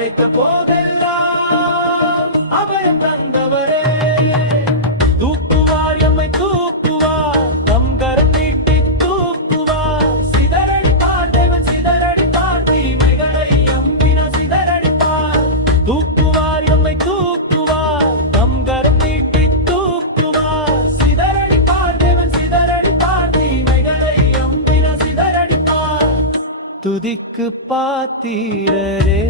அழைத்த போதெல்லாம் அபயம் தந்தவரே, தூக்குவார் எம்மை தூக்குவார், தம் கரம் நீட்டி தூக்குவார். சிதறடிப்பார் தேவன் சிதறடிப்பார், தீமைகளை எம்பின சிதறடிப்பார். தூக்குவார் எம்மை தூக்குவார், தம் கரம் நீட்டி தூக்குவார். சிதறடிப்பார் தேவன் சிதறடிப்பார், தீமைகளை எம்பின சிதறடிப்பார். துதிக்கு பாத்திரரே